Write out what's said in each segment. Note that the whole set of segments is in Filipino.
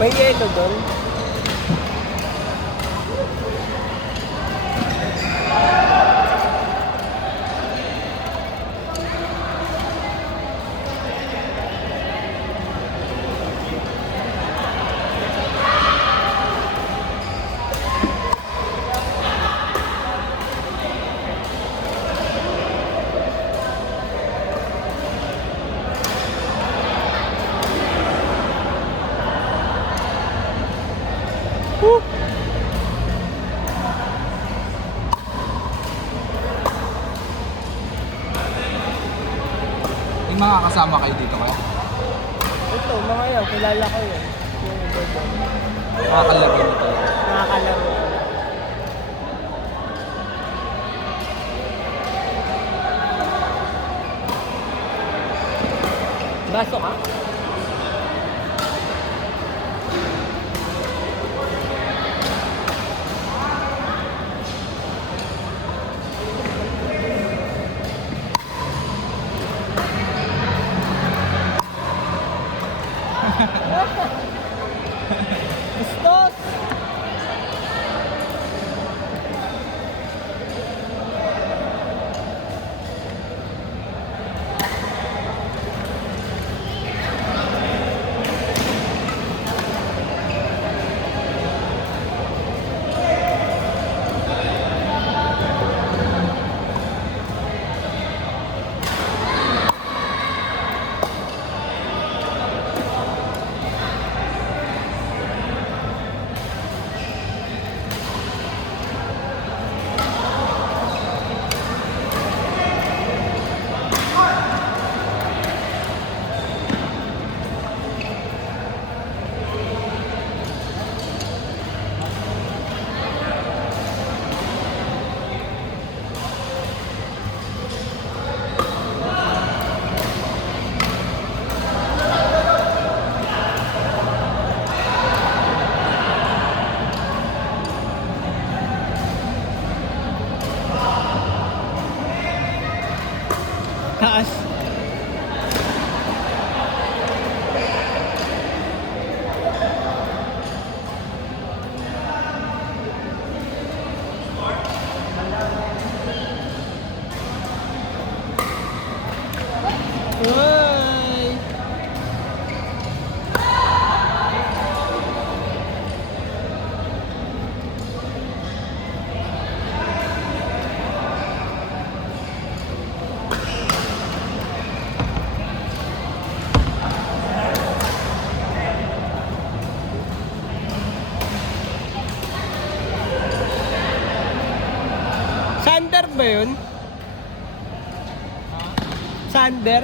May yelo doon. May mga kasama kayo dito kaya? Ito, mga yan. Kilala ko yan. Yung iba doon. Makakalaro nito. Nakakalaro. Baso ka? Gustos! Taas. Uy! Sander ba yun? Sander?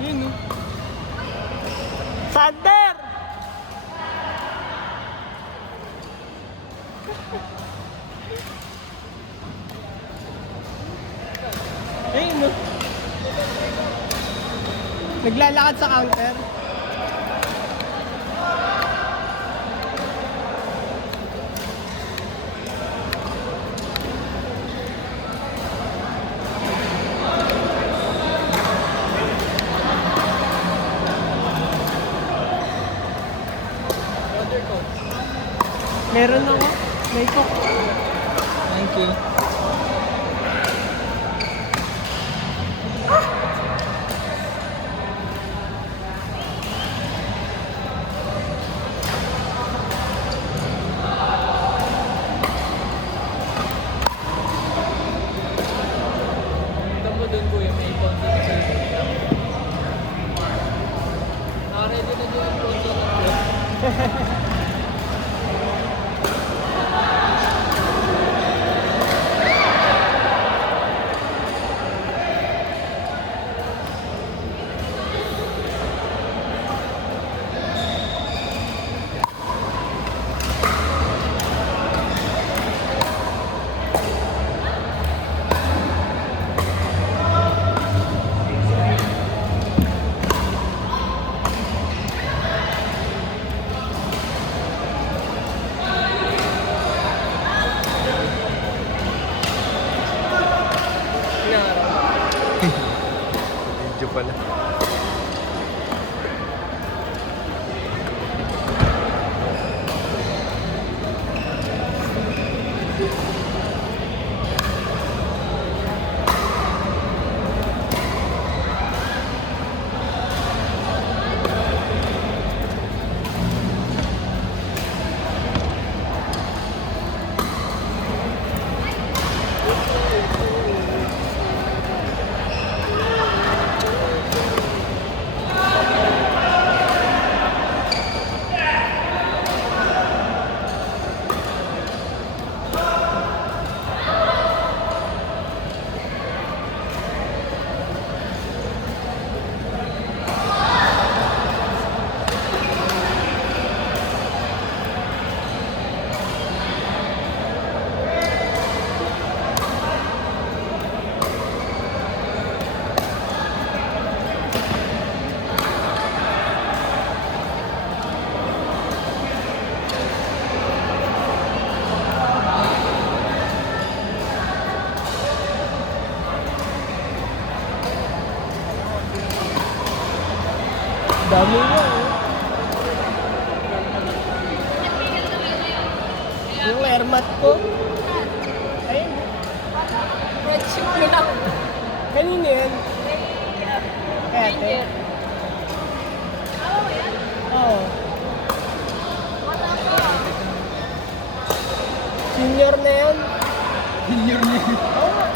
Yun o. Sander! Ayun o. Naglalakad sa counter. Meron ako. May cook. Thank you. Ito mo doon kuya, may ipon dito sa likod. Nakaready na doon ang pronto ng vlog. Video pala. Dami nga eh. Yung airmat ko. Ayun. Friendship mo lang. Kanina yan. Kaya ate. Oo. Senior na yun. Senior niya. Oo.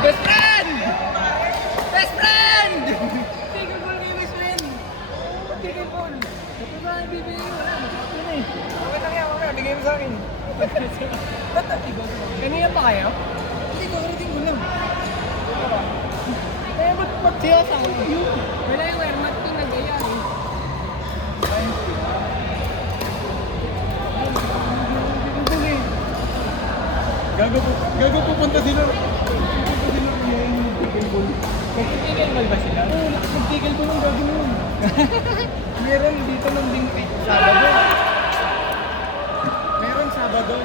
Best friend! Best friend! Tigil ball kayo, best friend. Tigil ball. Ito ba ang bibigay mo? Wala, yun eh. Okay lang yan, okay. Bigay mo sa akin. Ba't tigil ball? Kanina pa kayo? Hindi ko, karating ko lang. Eh, ba't siya sa akin? Wala yung airmat ko nag-aya eh. Gago pupunta sila. Tigil ball ba sila? Oo, nakapagtigil ko ng gago nun. Meron dito ng Bingpi. Sabado. Meron Sabado.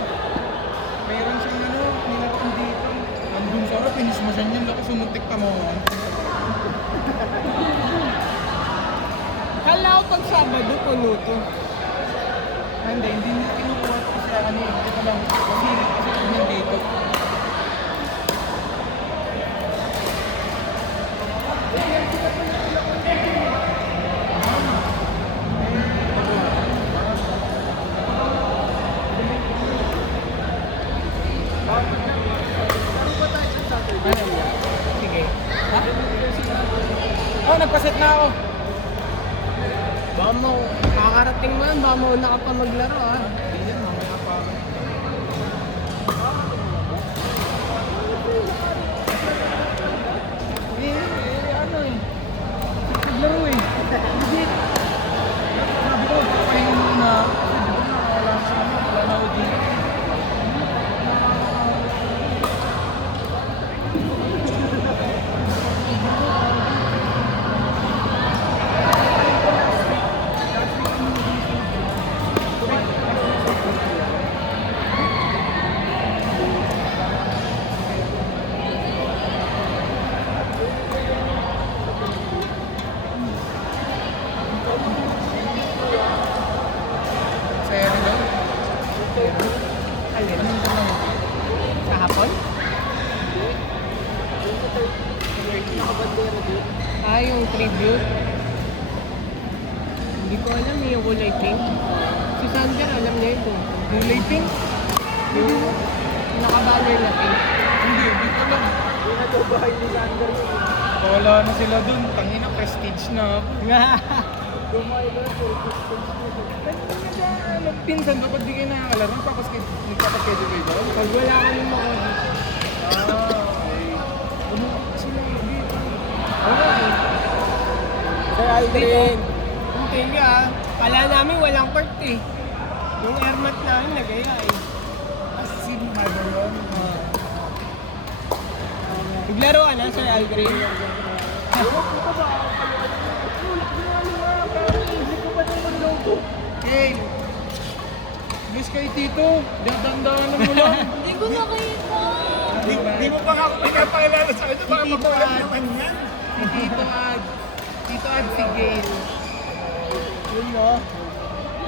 Meron siyang ano, nilapang dito. Andun sa oras, pinismasan yan. Lako, sumuntik pa mo. Kala ko pag Sabado, puno to. Hindi niya kinukuha ko sa ano. Ito lang, kasi yan dito. Sige. Oh, nagpaset na ako. Baka mo, kakarating mo yan, baka mo na ka pa maglaro ha. Hindi yan, mamaya pa. Ano eh. Naglaro eh. Legit. Sabi ko, papahinga muna. Kasi di ba nakawala siya. Wala na ako dito. Sa ere daw. Alin? Sa hapon? Ah, yung tribute? Hindi ko alam yung kulay pink. Si Sander, alam niya ito. Kulay pink? Yung nakabanner na pink. Hindi ko alam. Wala na sila dun. Tangina, prestige na. Pinsan kapag di kayo nakakalaro, nagpapaschedule kayo doon? Pag wala kami makuha. Okay. Ano sila dito? Wala eh. Sir Aldrin! Hindi nga. Kala namin walang court eh. Yung airmat namin nagaya eh. Asin Harbor yun. Naglaro ka na, Sir Aldrin. Hey! Miss kay Tito. Dadandaanan mo lang. Hindi ko nakita. Di mo pa nga ako pinapakilala sa ito, baka Tito magulat Ad. naman yan. Si Tito Ad. Tito Ad si Gail. Yun mo.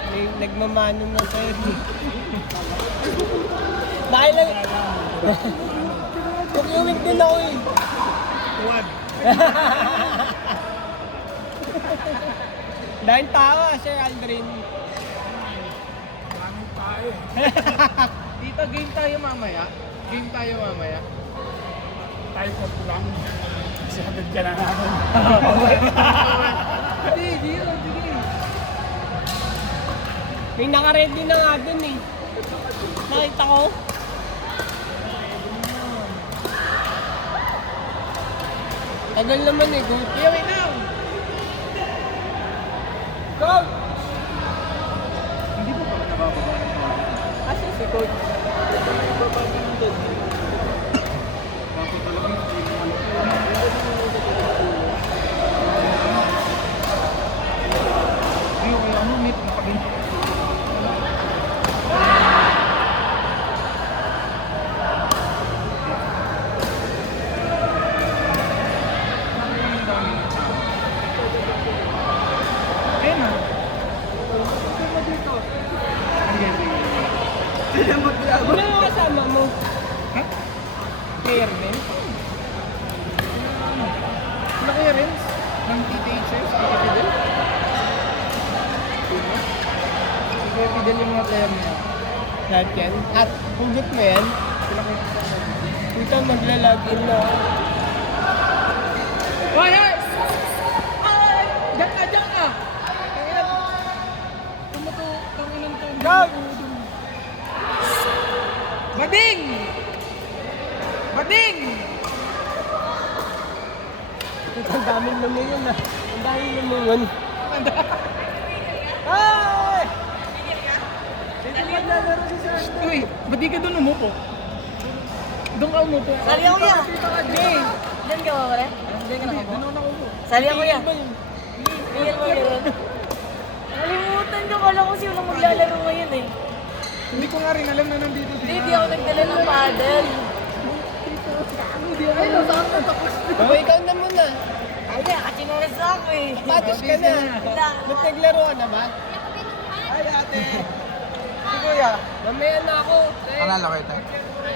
May nagmamano na sa'yo. Dahil lang... Kukyuwing din ako eh. Huwag. Dahil tawa, Sir Aldrin. Maraming tayo. Tita, game tayo mamaya. Game tayo mamaya. Tayo po lang. Kasi hatid ka na namin. Hindi, Gio. Sige. May naka-ready na nga dun eh. Nakita ko. Tagal naman eh, go. Kuya, wait lang. Go! Hindi ba pala nakababa ng tao? Asa si Coach? Baba ka ng doon. Dapat talaga hindi mo ano. Gio, kaya ano, meet na pag Ayun na. Ano yung kasama mo? Ha? Player din? Sila kaya rin? Ng TTHS? Kaya Fidel? Kaya Fidel yung mga player niya. Lahat yan? At hugot mo yan? Sila kaya Puta, maglalagin na. Hoy! Hoy! Ay! Diyan ka! Diyan ka! Kaya tumuto kang ilang taon. Go! Bading! Bading! Puta, ang daming lumungon ah. Ang daming lumungon. Ay! Dito maglalaro si Sir. Uy, ba't di ka doon umupo? Doon ka umupo. Sali ako ya. Jay! Diyan ka ba pare? Diyan ka Hindi, nakaupo. doon ako nakaupo. Sali ako ya. Tingin mo meron. Nakalimutan ko. Kala ko siya lang maglalaro ngayon eh. Hindi ko nga rin alam na nandito Hindi, di ako nagdala ng paddle. Ayun, saan ka tapos? Oh, ikaw na muna. Ay, kachinoris ako eh. Patos ka na. Wala. Ba't naglaro ka na ba? Ay, ate! Si Kuya! Mamaya na ako. Alala kita.